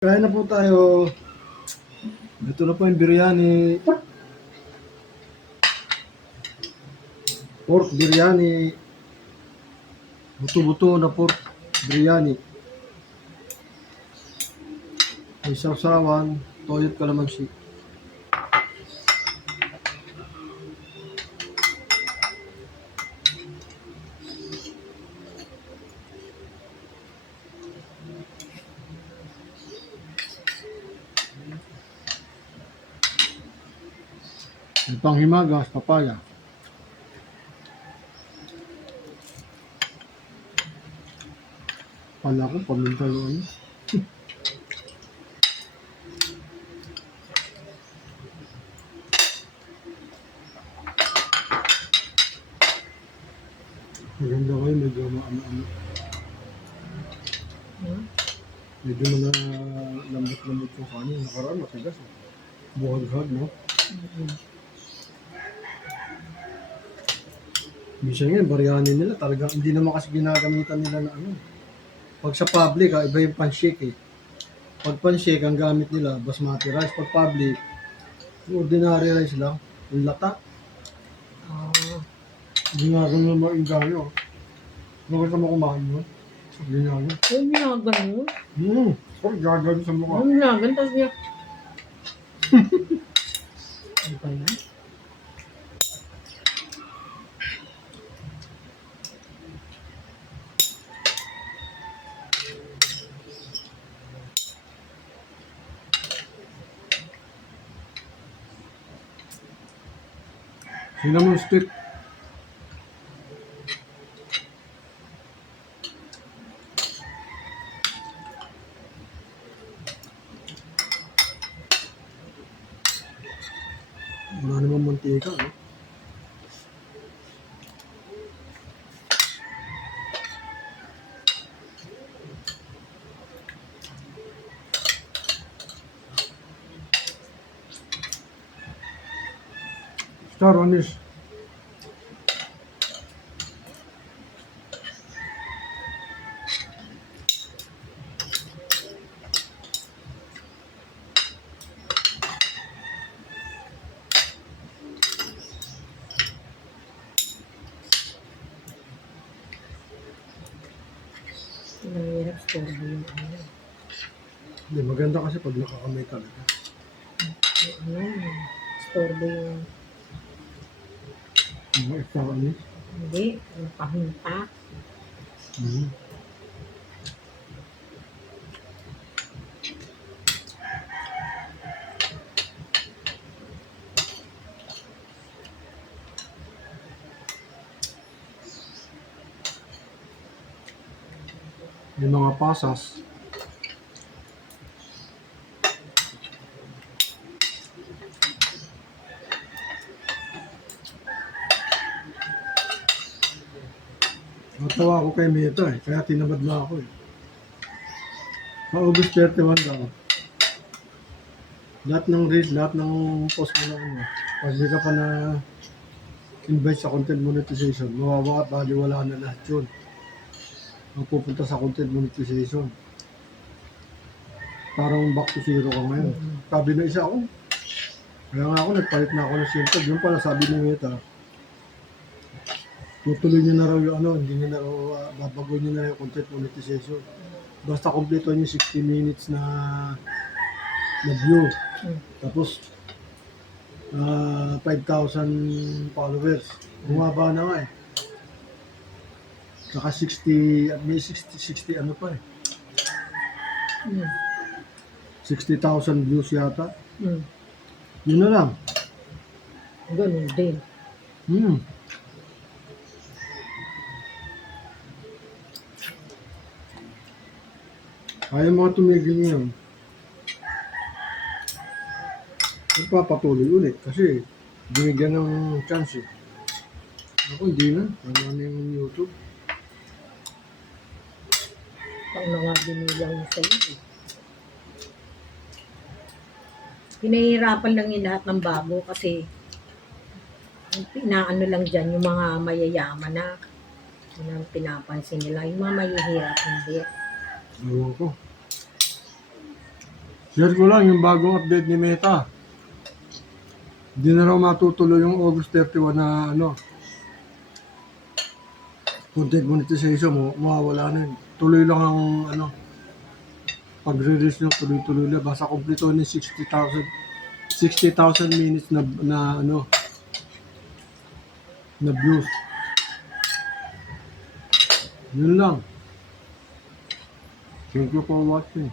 Kain na po tayo. Ito na po yung biryani. Pork biryani. Buto-buto na pork biryani. May sawsawan, toyot kalamansi. May panghimagas, papaya. Pala ko, pamintalo ano. Maganda kayo, medyo maano-ano. Medyo mga lambot-lambot yung kanin. Nakaraan, matigas. Buhag-hag, no? Minsan nga, biryani nila talaga, hindi naman kasi ginagamitan nila na ano. Pag sa public, iba yung pan-shake eh. Pag pan-shake, ang gamit nila, basmati rice. Pag public, ordinary rice lang. Yung lata. Hindi nga ganun yung gano. Bakit mo kumain mo? Hindi nga ganun. Yung ginagawa mo? Pag gagawin sa mukha. Yung ginagawa, tapos niya. Ano ba yan? Cinnamon stick. Wala naman mantika, no? Star anise. Nangyirap store mo yung ano. Hindi, maganda kasi pag nakakamay talaga. Ano, store mo yung, Mga star anise. hindi, yung pahinta. Yung mga pasas. Natawa ako kay Meta eh, kaya tinamad na ako eh. Sa August 31 daw. Lahat ng reels, lahat ng post mo na ano, pag di ka pa na invite sa content monetization, mawawa at baliwala na lahat yun. Magpupunta sa content monetization. Parang back to zero ka ngayon. Sabi na isa ako. Kaya nga ako, nagpalit na ako ng SIM card. Yung pala sabi ni Meta, tutuloy niyo na raw yung ano, hindi niyo na raw, babagoy niyo na yung content monetization. Basta kompleto niyo 60 minutes na view. Tapos, 5,000 followers. Bumaba na nga eh. Saka 60, may 60 ano pa eh. 60,000 views yata. Yun na lang. Ganun din. Ayaw mga tumigil ngayon. Magpapatuloy ulit kasi binigyan ng chance eh. Ako hindi na. Ano na yung YouTube. Pag na nga binilang sa'yo eh. Pinahihirapan lang yung lahat ng bago kasi pinaano lang dyan yung mga mayayaman na yun ang pinapansin nila. Yung mga mahihirap hindi. Ewan ko. Share ko lang yung bagong update ni Meta. Hindi na raw matutuloy yung August 31 na ano, content monetization mo, mawawala na yun. Tuloy lang ang ano, pag-release nyo, tuloy-tuloy na. Basta kumpleto ni 60,000 minutes na ano, na views. Yun lang. Thank you for watching.